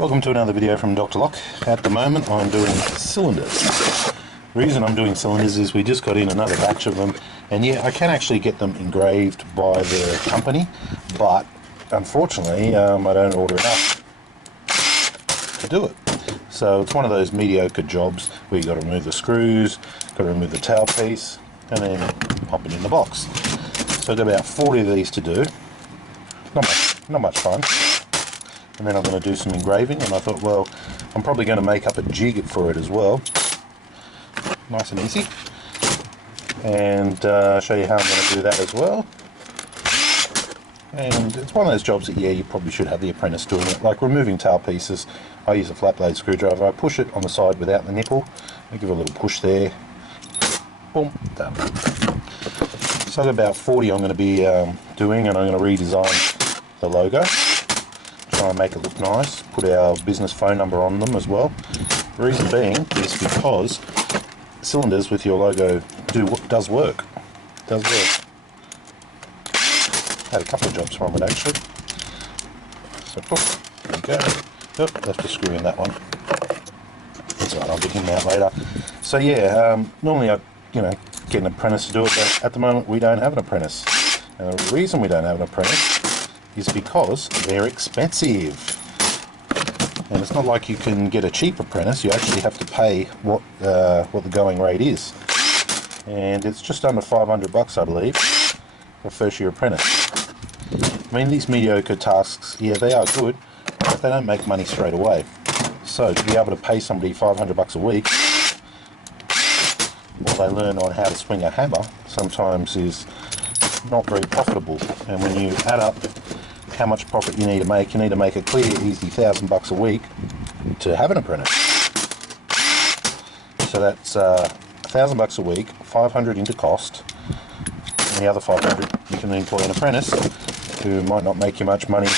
Welcome to another video from Dr. Lock. At the moment I'm doing cylinders. The reason I'm doing cylinders is we just got in another batch of them, and yeah, I can actually get them engraved by the company, but unfortunately I don't order enough to do it. So it's one of those mediocre jobs where you've got to remove the screws, got to remove the tail piece, and then pop it in the box. So I've got about 40 of these to do. Not much fun. And then I'm going to do some engraving, and I thought, well, I'm probably going to make up a jig for it as well. Nice and easy. And show you how I'm going to do that as well. And it's one of those jobs that, yeah, you probably should have the apprentice doing it. Like removing tail pieces, I use a flat blade screwdriver. I push it on the side without the nipple. I give it a little push there. Boom, done. So I've got about 40 I'm going to be doing, and I'm going to redesign the logo. Try and make it look nice. Put our business phone number on them as well. The reason being is because cylinders with your logo does work. Does work. Had a couple of jobs from it actually. So there we go. Oh, left a screw in that one. That's alright, I'll dig him out later. So yeah, normally I get an apprentice to do it, but at the moment we don't have an apprentice. And the reason we don't have an apprentice is because they're expensive. And it's not like you can get a cheap apprentice. You actually have to pay what the going rate is. And it's just under 500 bucks, I believe, for a first year apprentice. I mean, these mediocre tasks, yeah, they are good, but they don't make money straight away. So to be able to pay somebody 500 bucks a week while they learn on how to swing a hammer sometimes is not very profitable. And when you add up how much profit you need to make a clear, easy $1,000 a week to have an apprentice. So that's $1,000 a week, 500 into cost, and the other 500 you can employ an apprentice who might not make you much money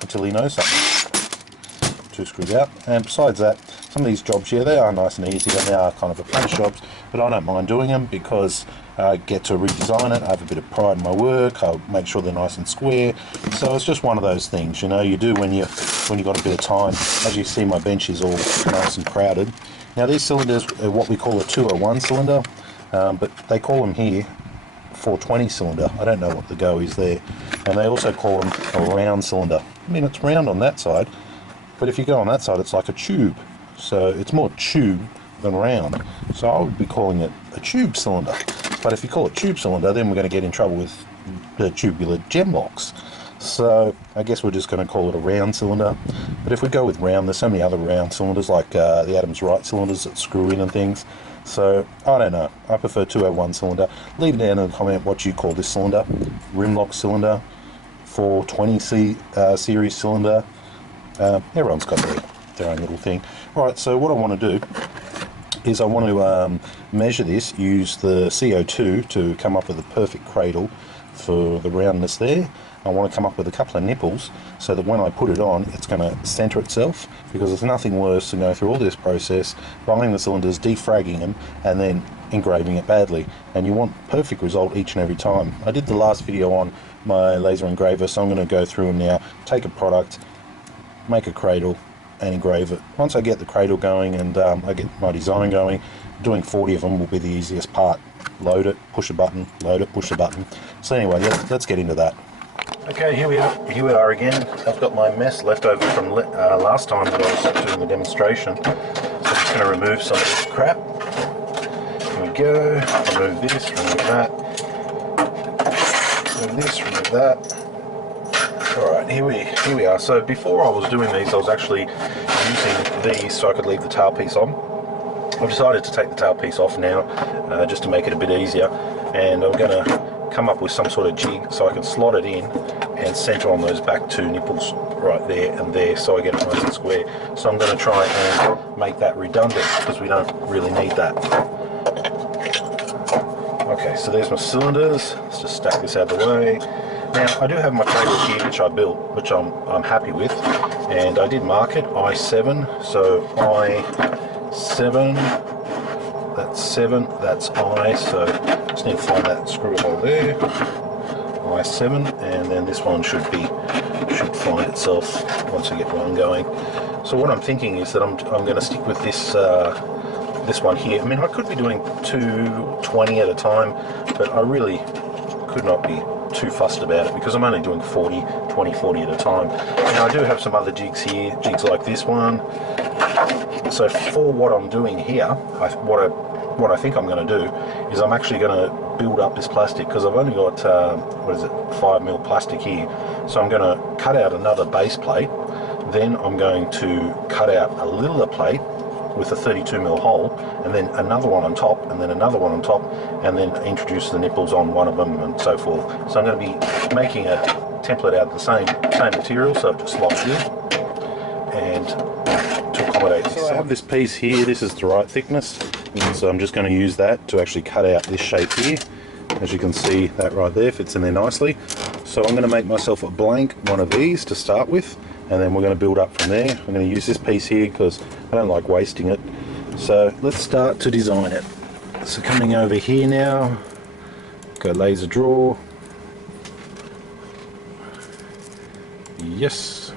until he knows something. 2 screws out. And besides that, some of these jobs, yeah, they are nice and easy, and they are kind of apprentice jobs, but I don't mind doing them because I get to redesign it. I have a bit of pride in my work. I'll make sure they're nice and square. So it's just one of those things, you do when you've got a bit of time. As you see, my bench is all nice and crowded. Now these cylinders are what we call a 201 cylinder, but they call them here 420 cylinder. I don't know what the go is there. And they also call them a round cylinder. I mean, it's round on that side, but if you go on that side, it's like a tube. So it's more tube than round. So I would be calling it a tube cylinder. But if you call it tube cylinder, then we're going to get in trouble with the tubular gem locks. So I guess we're just going to call it a round cylinder. But if we go with round, there's so many other round cylinders, like the Adams Wright cylinders that screw in and things. So I don't know. I prefer 201 cylinder. Leave it down in the comment what you call this cylinder. Rim lock cylinder, 420 series cylinder. Everyone's got their own little thing. Right, so what I want to do is I want to measure this, use the CO2 to come up with a perfect cradle for the roundness there. I want to come up with a couple of nipples so that when I put it on, it's going to center itself, because there's nothing worse than going through all this process, buying the cylinders, defragging them, and then engraving it badly. And you want perfect result each and every time. I did the last video on my laser engraver, so I'm going to go through them now, take a product, make a cradle, and engrave it. Once I get the cradle going and I get my design going, doing 40 of them will be the easiest part. Load it, push a button, load it, push a button. So anyway, let's get into that. Okay, here we are again. I've got my mess left over from last time that I was doing the demonstration. So I'm just going to remove some of this crap. Here we go. Remove this, remove that. Remove this, remove that. Alright, here we are. So before I was doing these, I was actually using these so I could leave the tail piece on. I've decided to take the tail piece off now, just to make it a bit easier, and I'm going to come up with some sort of jig so I can slot it in and center on those back 2 nipples right there and there, so I get it nice and square. So I'm going to try and make that redundant, because we don't really need that. Okay, so there's my cylinders. Let's just stack this out of the way. Now, I do have my cradle here, which I built, which I'm happy with, and I did mark it I7, so I7, that's 7, that's I, so just need to find that screw hole there, I7, and then this one should find itself once I get one going. So what I'm thinking is that I'm going to stick with this this one here. I mean, I could be doing 220 at a time, but I really could not be too fussed about it because I'm only doing 40 at a time. Now I do have some other jigs here, jigs like this one. So for what I'm doing here, what I think I'm going to do is I'm actually going to build up this plastic because I've only got, 5mm plastic here. So I'm going to cut out another base plate, then I'm going to cut out a littler plate with a 32mm hole, and then another one on top, and then another one on top, and then introduce the nipples on one of them and so forth. So I'm going to be making a template out of the same material, so it just slots in and to accommodate. So I have this piece here, this is the right thickness, and so I'm just going to use that to actually cut out this shape here. As you can see, that right there fits in there nicely. So I'm going to make myself a blank one of these to start with, and then we're going to build up from there. I'm going to use this piece here because I don't like wasting it. So let's start to design it. So coming over here now, go laser draw. Yes.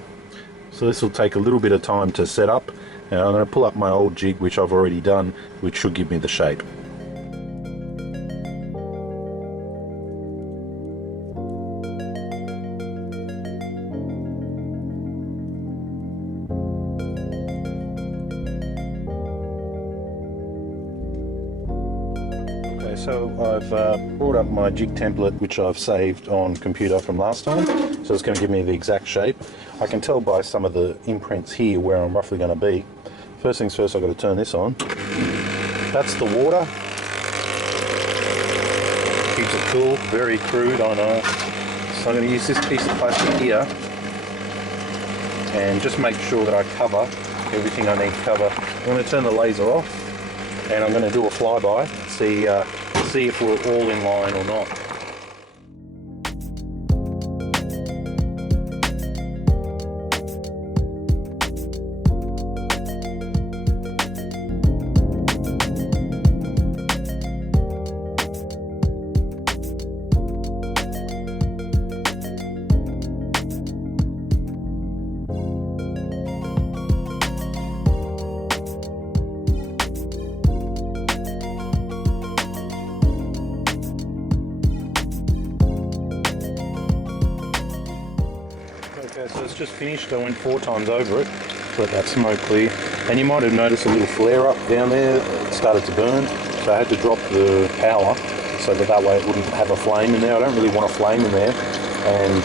So this will take a little bit of time to set up. And I'm going to pull up my old jig, which I've already done, which should give me the shape. So I've brought up my jig template, which I've saved on computer from last time, so it's going to give me the exact shape. I can tell by some of the imprints here where I'm roughly going to be. First things first, I've got to turn this on. That's the water. Keeps it cool, very crude, I know. So I'm going to use this piece of plastic here and just make sure that I cover everything I need to cover. I'm going to turn the laser off and I'm going to do a flyby, see if we're all in line or not. Okay, so it's just finished. I went 4 times over it, let that smoke clear. And you might have noticed a little flare up down there. It started to burn, so I had to drop the power so that way it wouldn't have a flame in there. I don't really want a flame in there, and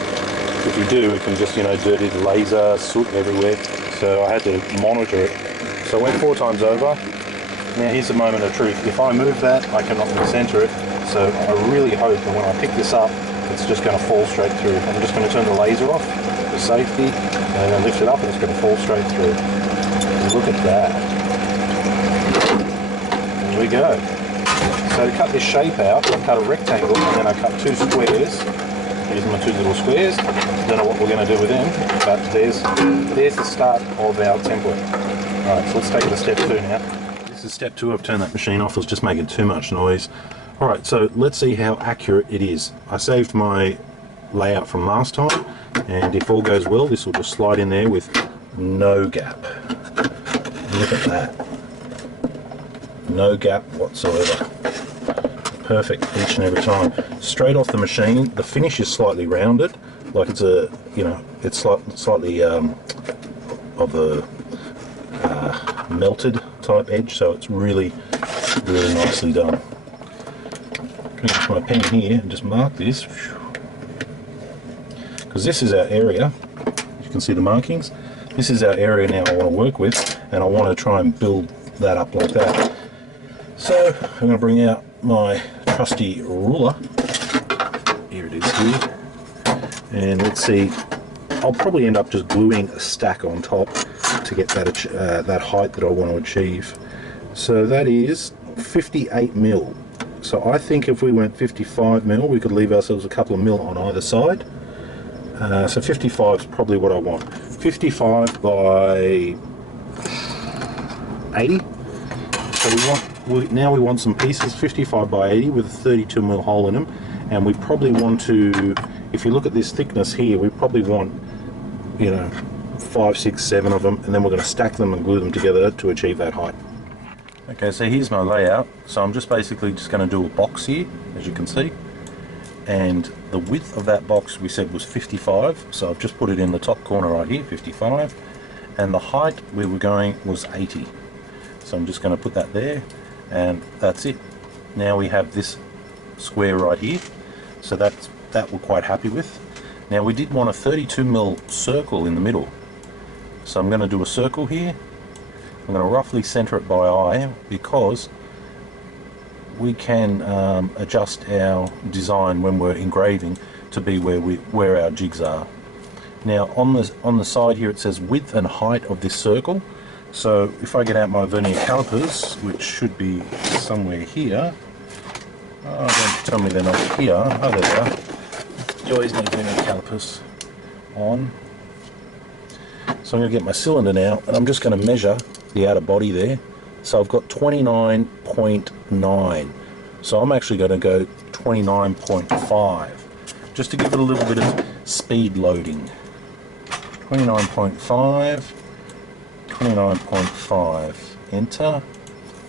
if you do, it can just, you know, dirty the laser, soot everywhere. So I had to monitor it. So I went 4 times over. Now here's the moment of truth. If I move that, I cannot recenter it. So I really hope that when I pick this up, it's just going to fall straight through. I'm just going to turn the laser off for safety, and then lift it up and it's going to fall straight through. Look at that. There we go. So to cut this shape out, I cut a rectangle and then I cut 2 squares. Here's my 2 little squares. Don't know what we're going to do with them, but there's the start of our template. Alright, so let's take it to step 2 now. This is step 2. I've turned that machine off. It was just making too much noise. Alright, so let's see how accurate it is. I saved my layout from last time, and if all goes well, this will just slide in there with no gap. Look at that. No gap whatsoever. Perfect each and every time. Straight off the machine, the finish is slightly rounded, like it's a, you know, it's slightly of a melted type edge, so it's really nicely done. I'm going to use my pen here and just mark this, because this is our area. You can see the markings. This is our area now I want to work with, and I want to try and build that up like that. So I'm going to bring out my trusty ruler. Here it is here. And let's see, I'll probably end up just gluing a stack on top to get that height that I want to achieve. So that is 58mm. So I think if we went 55mm, we could leave ourselves a couple of mil on either side. So 55 is probably what I want. 55 by 80. So now we want some pieces 55 by 80 with a 32mm hole in them, and we probably want to, if you look at this thickness here, we probably want, you know, 5, 6, 7 of them, and then we're going to stack them and glue them together to achieve that height. Okay, so here's my layout. So I'm just basically just going to do a box here, as you can see, and the width of that box we said was 55, so I've just put it in the top corner right here, 55, and the height we were going was 80. So I'm just going to put that there, and that's it. Now we have this square right here, so that we're quite happy with. Now we did want a 32mm circle in the middle, so I'm going to do a circle here. I'm going to roughly center it by eye, because we can adjust our design when we're engraving to be where our jigs are. Now on the side here it says width and height of this circle. So if I get out my vernier calipers, which should be somewhere here, don't tell me they're not here. Oh, there they are. You always need vernier calipers on. So I'm going to get my cylinder now, and I'm just going to measure the outer body there. So I've got 29.9. So I'm actually going to go 29.5, just to give it a little bit of speed loading. 29.5, 29.5, enter.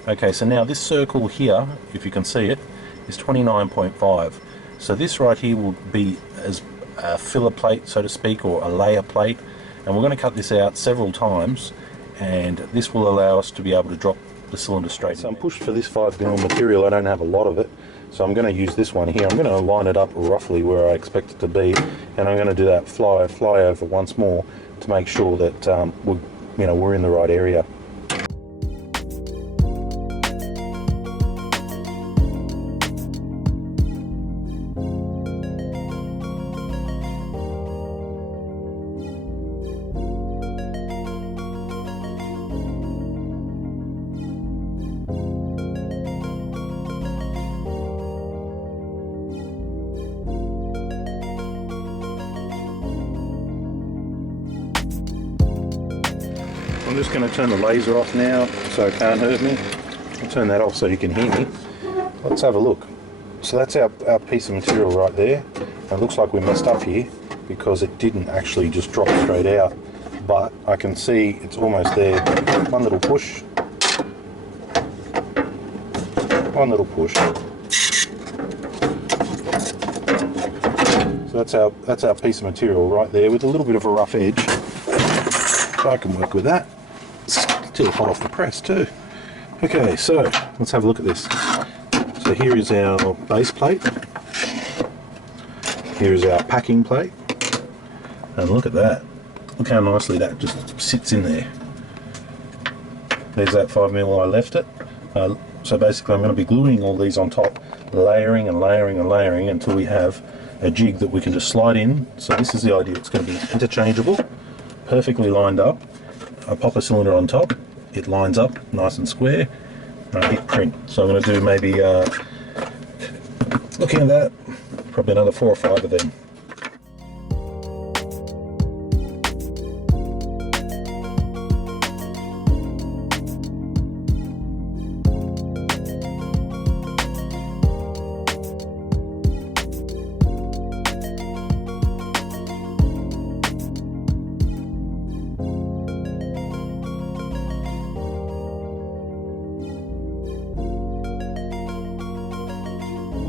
Okay, so now this circle here, if you can see it, is 29.5. So this right here will be as a filler plate, so to speak, or a layer plate, and we're going to cut this out several times, and this will allow us to be able to drop the cylinder straight. So I'm pushed for this 5mm material. I don't have a lot of it, so I'm going to use this one here. I'm going to line it up roughly where I expect it to be, and I'm going to do that fly over once more to make sure that we're in the right area. I'm just going to turn the laser off now so it can't hurt me. I'll turn that off so you can hear me. Let's have a look. So that's our piece of material right there. And it looks like we messed up here because it didn't actually just drop straight out. But I can see it's almost there. One little push. One little push. So that's our piece of material right there with a little bit of a rough edge. So I can work with that. Still hot off the press too. Okay, so let's have a look at this. So here is our base plate. Here is our packing plate. And look at that. Look how nicely that just sits in there. There's that 5mm I left it. So basically I'm going to be gluing all these on top, layering and layering and layering until we have a jig that we can just slide in. So this is the idea. It's going to be interchangeable, perfectly lined up. I pop a cylinder on top, it lines up nice and square, and I hit print. So I'm going to do maybe, looking at that, probably another 4 or 5 of them.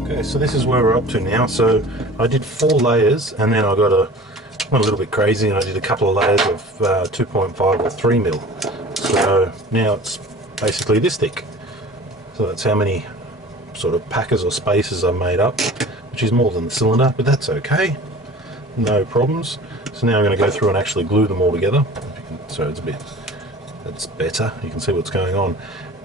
Okay, so this is where we're up to now. So I did 4 layers, and then I went a little bit crazy and I did a couple of layers of 2.5 or 3mm. So now it's basically this thick. So that's how many sort of packers or spaces I made up, which is more than the cylinder, but that's okay. No problems. So now I'm going to go through and actually glue them all together. So it's better. You can see what's going on.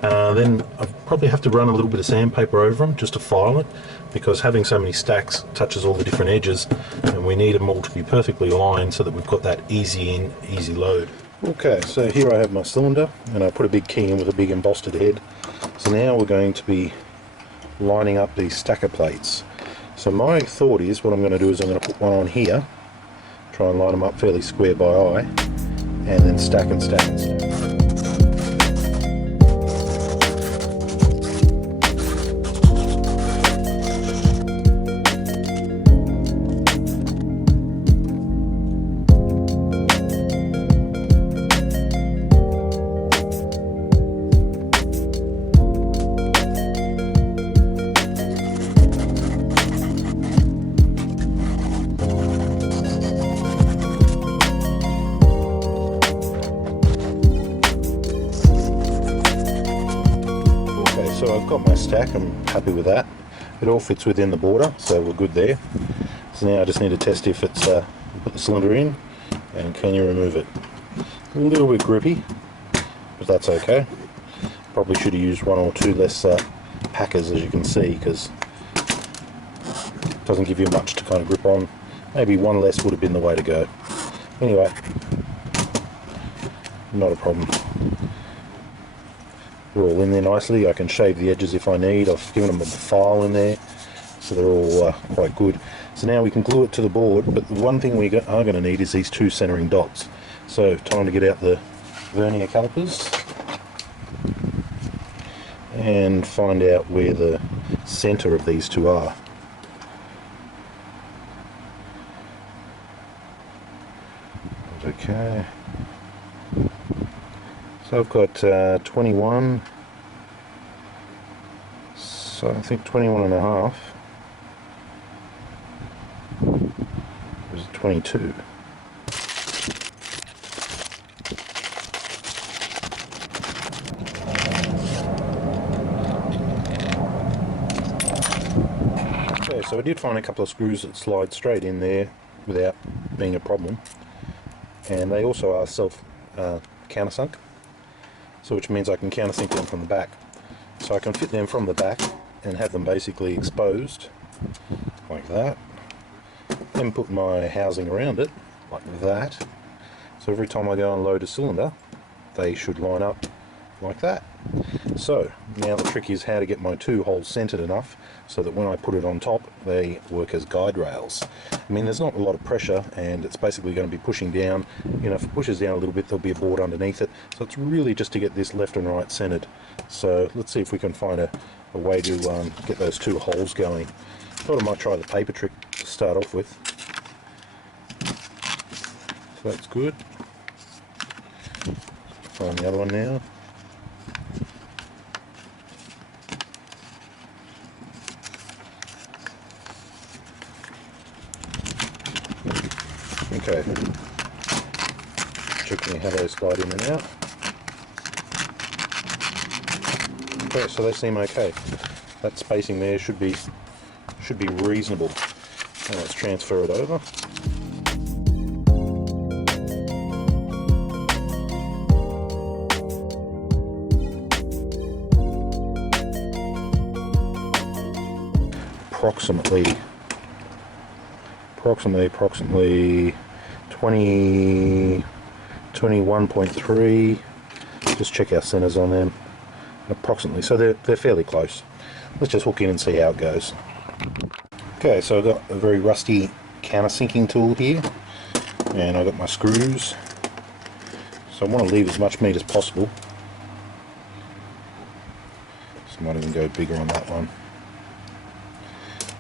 Then I probably have to run a little bit of sandpaper over them just to file it, because having so many stacks touches all the different edges, and we need them all to be perfectly aligned so that we've got that easy in, easy load. Okay, so here I have my cylinder, and I put a big key in with a big embossed head. So now we're going to be lining up these stacker plates. So my thought is, what I'm going to do is I'm going to put one on here, try and line them up fairly square by eye, and then stack and stack and stack. So I've got my stack, I'm happy with that. It all fits within the border, so we're good there. So now I just need to test if it's, put the cylinder in, and can you remove it? A little bit grippy, but that's okay. Probably should have used one or two less packers, as you can see, because it doesn't give you much to kind of grip on. Maybe one less would have been the way to go. Anyway, not a problem. They're all in there nicely. I can shave the edges if I need. I've given them a file in there, so they're all quite good. So now we can glue it to the board, but the one thing we are going to need is these two centering dots. So time to get out the vernier calipers and find out where the center of these two are. Okay. So I've got 21, so I think 21 and a half, or is it 22? Okay, so I did find a couple of screws that slide straight in there without being a problem, and they also are self countersunk. So which means I can countersink them from the back. So I can fit them from the back and have them basically exposed like that. Then put my housing around it like that. So every time I go and load a cylinder, they should line up like that. So now the trick is how to get my two holes centered enough so that when I put it on top they work as guide rails. I mean, there's not a lot of pressure and it's basically going to be pushing down. You know, if it pushes down a little bit there'll be a board underneath it, so it's really just to get this left and right centered. So let's see if we can find a way to get those two holes going. Thought I might try the paper trick to start off with. So that's good. Find the other one now. Okay, checking how they slide in and out. Okay, so they seem okay. That spacing there should be reasonable. Now let's transfer it over. Approximately 21.3. Just check our centers on them. Approximately, so they're fairly close. Let's just hook in and see how it goes. Okay, so I've got a very rusty countersinking tool here, and I've got my screws. So I want to leave as much meat as possible. So I might even go bigger on that one.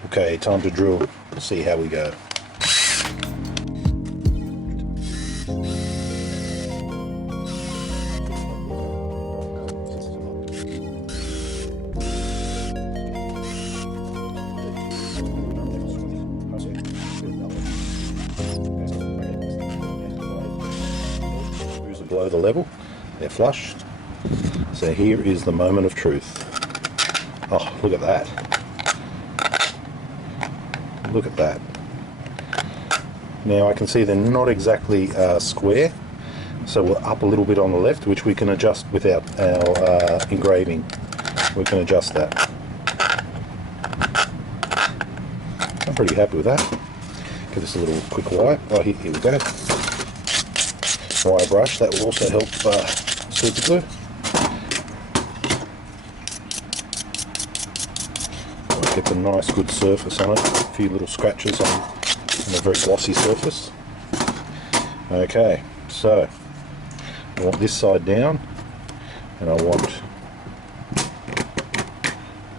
Okay, time to drill. Let's see how we go. Screws are below the level, they're flush. So here is the moment of truth. Oh, look at that. Look at that. Now I can see they're not exactly square, so we're up a little bit on the left, which we can adjust with our engraving. We can adjust that. I'm pretty happy with that. Give this a little quick wipe. Oh, here we go. Wire brush, that will also help super glue. Get a nice good surface on it, a few little scratches on a very glossy surface. Okay, so I want this side down and I want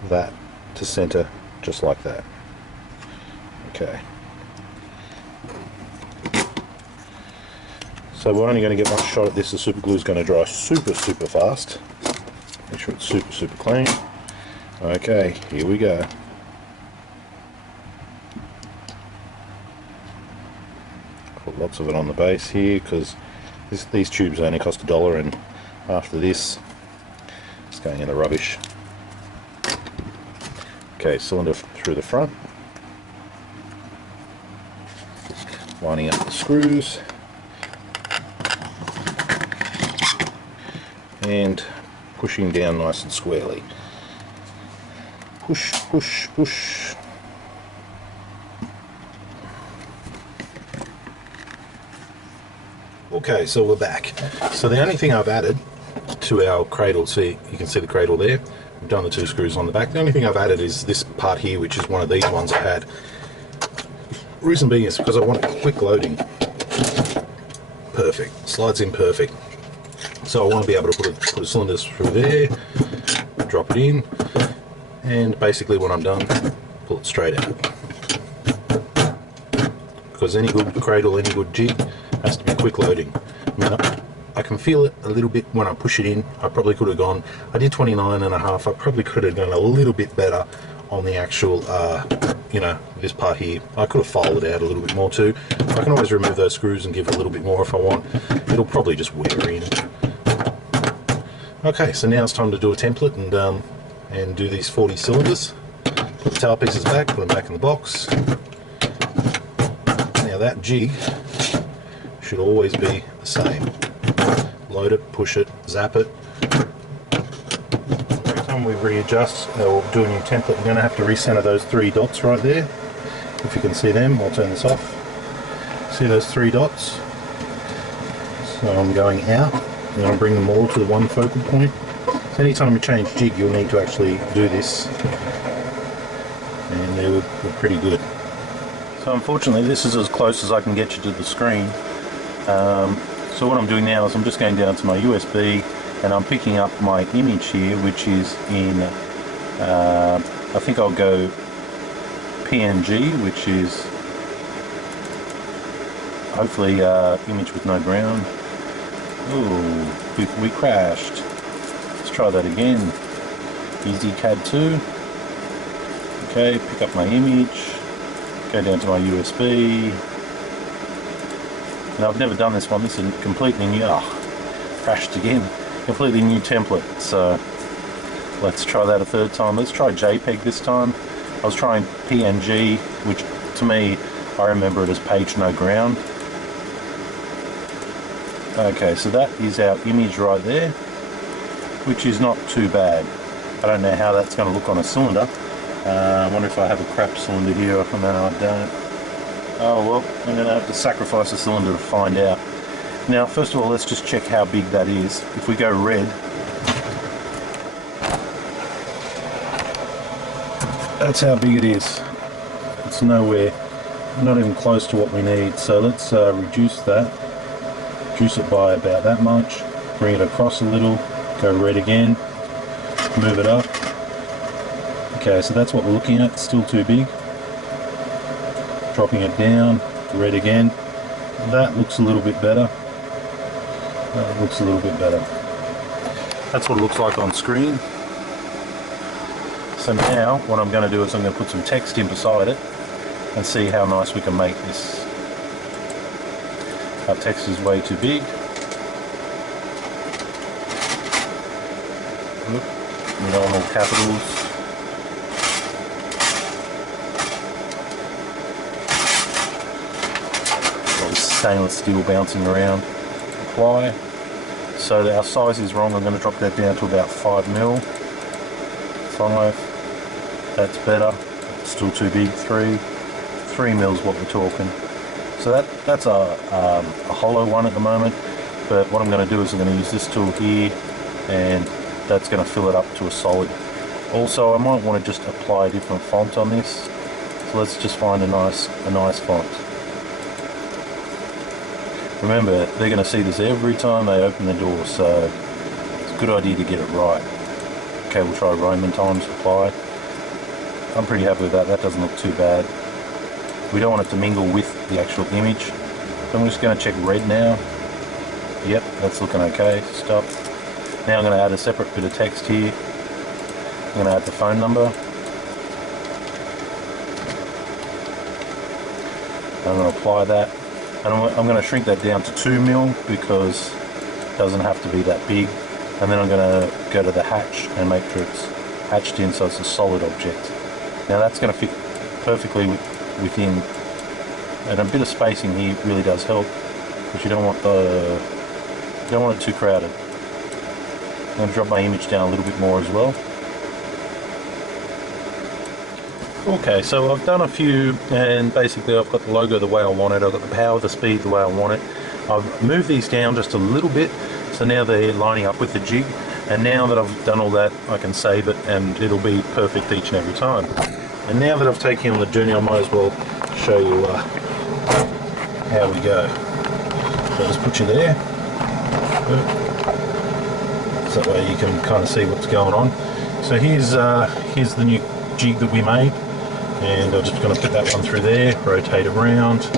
that to center just like that. Okay, so we're only going to get one shot at this. The super glue is going to dry super fast. Make sure it's super clean. Okay, here we go. Put lots of it on the base here because these tubes only cost $1, and after this it's going in the rubbish. Okay, cylinder through the front, lining up the screws, and pushing down nice and squarely. Push, push, push. Okay, so we're back. So the only thing I've added to our cradle, see, you can see the cradle there. We've done the 2 screws on the back. The only thing I've added is this part here, which is one of these ones I had. Reason being is because I want quick loading. Perfect, slides in perfect. So I want to be able to put a cylinder through there, drop it in, and basically when I'm done, pull it straight out. Because any good cradle, any good jig has to be quick loading. I mean, I can feel it a little bit when I push it in. I probably could have gone, I did 29.5, I probably could have gone a little bit better on the actual, you know, this part here. I could have filed it out a little bit more too. I can always remove those screws and give it a little bit more if I want. It'll probably just wear in. Okay, so now it's time to do a template and do these 40 cylinders. Put the tail pieces back, put them back in the box. Now that jig should always be the same. Load it, push it, zap it. Every time we readjust or do a new template, we're going to have to recenter those 3 dots right there. If you can see them, I'll turn this off. See those 3 dots? So I'm going out, and I'll bring them all to the one focal point. So anytime you change jig, you'll need to actually do this. And they were pretty good. So unfortunately, this is as close as I can get you to the screen. So what I'm doing now is I'm just going down to my USB and I'm picking up my image here, which is in, I think I'll go PNG, which is hopefully image with no ground. Ooh, we crashed. Let's try that again. EasyCAD 2. Okay, pick up my image, go down to my USB. And I've never done this one. This is a completely new, crashed again. Completely new template. So let's try that a 3rd time. Let's try JPEG this time. I was trying PNG, which to me, I remember it as page no ground. Okay, so that is our image right there, which is not too bad. I don't know how that's going to look on a cylinder. I wonder if I have a crap cylinder here. No, I don't. Oh well, I'm going to have to sacrifice a cylinder to find out. Now, first of all, let's just check how big that is. If we go red, that's how big it is. It's nowhere, not even close to what we need. So let's reduce that. Reduce it by about that much. Bring it across a little. Go red again. Move it up. Okay, so that's what we're looking at. Still too big. Dropping it down, red again. That looks a little bit better. That looks a little bit better. That's what it looks like on screen. So now what I'm going to do is I'm going to put some text in beside it and see how nice we can make this. Our text is way too big. Look, we don't want all capitals. Stainless steel bouncing around. Apply. So our size is wrong. I'm going to drop that down to about 5mm. 5. That's better. Still too big. 3mm is what we're talking. So that's a hollow one at the moment. But what I'm going to do is I'm going to use this tool here, and that's going to fill it up to a solid. Also, I might want to just apply a different font on this. So let's just find a nice font. Remember, they're going to see this every time they open the door, so it's a good idea to get it right. Okay, we'll try Roman times, apply. I'm pretty happy with that. That doesn't look too bad. We don't want it to mingle with the actual image. So I'm just going to check red now. Yep, that's looking okay. Stop. Now I'm going to add a separate bit of text here. I'm going to add the phone number. I'm going to apply that. And I'm going to shrink that down to 2mm because it doesn't have to be that big. And then I'm going to go to the hatch and make sure it's hatched in so it's a solid object. Now that's going to fit perfectly within, and a bit of spacing here really does help, because you don't want it too crowded. I'm going to drop my image down a little bit more as well. Okay, so I've done a few, and basically I've got the logo the way I want it, I've got the power, the speed the way I want it. I've moved these down just a little bit, so now they're lining up with the jig, and now that I've done all that, I can save it and it'll be perfect each and every time. And now that I've taken you on the journey, I might as well show you how we go. So I'll just put you there, so that way you can kind of see what's going on. So here's the new jig that we made, and I'm just going to put that one through there, rotate around,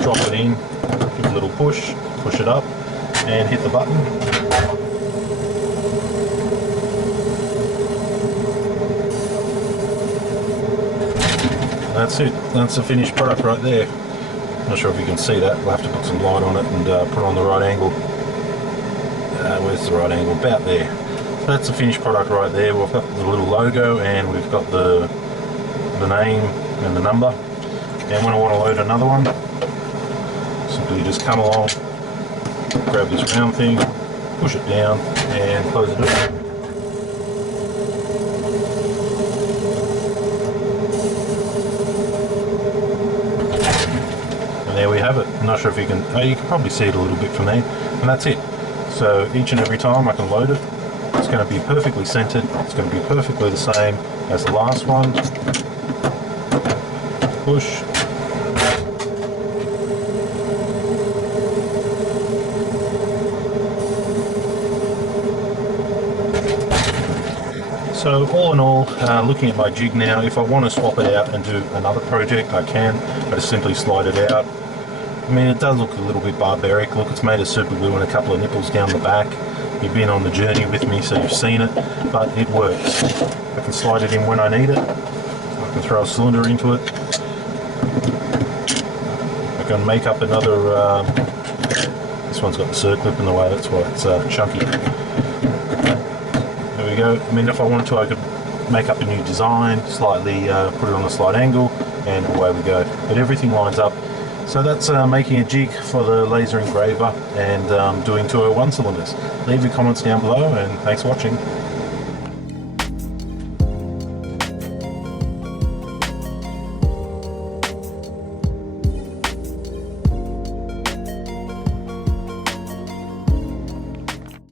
drop it in, give it a little push it up, and hit the button. That's it, that's the finished product right there. Not sure if you can see that, we'll have to put some light on it and put it on the right angle. Where's the right angle? About there. So that's the finished product right there. We've got the little logo, and we've got the name and the number. And when I want to load another one, simply just come along, grab this round thing, push it down, and close it up. And there we have it. I'm not sure if you can, you can probably see it a little bit from there, and that's it. So each and every time I can load it, it's going to be perfectly centered, it's going to be perfectly the same as the last one. Push. So all in all, looking at my jig now, if I want to swap it out and do another project, I can. I just simply slide it out. I mean, it does look a little bit barbaric. Look, it's made of super glue and a couple of nipples down the back. You've been on the journey with me, so you've seen it, but it works. I can slide it in when I need it. I can throw a cylinder into it. I can make up another, this one's got the circlip in the way, that's why it's chunky. There we go. I mean, if I wanted to, I could make up a new design, slightly put it on a slight angle, and away we go. But everything lines up. So that's making a jig for the laser engraver and doing 201 cylinders. Leave your comments down below, and thanks for watching.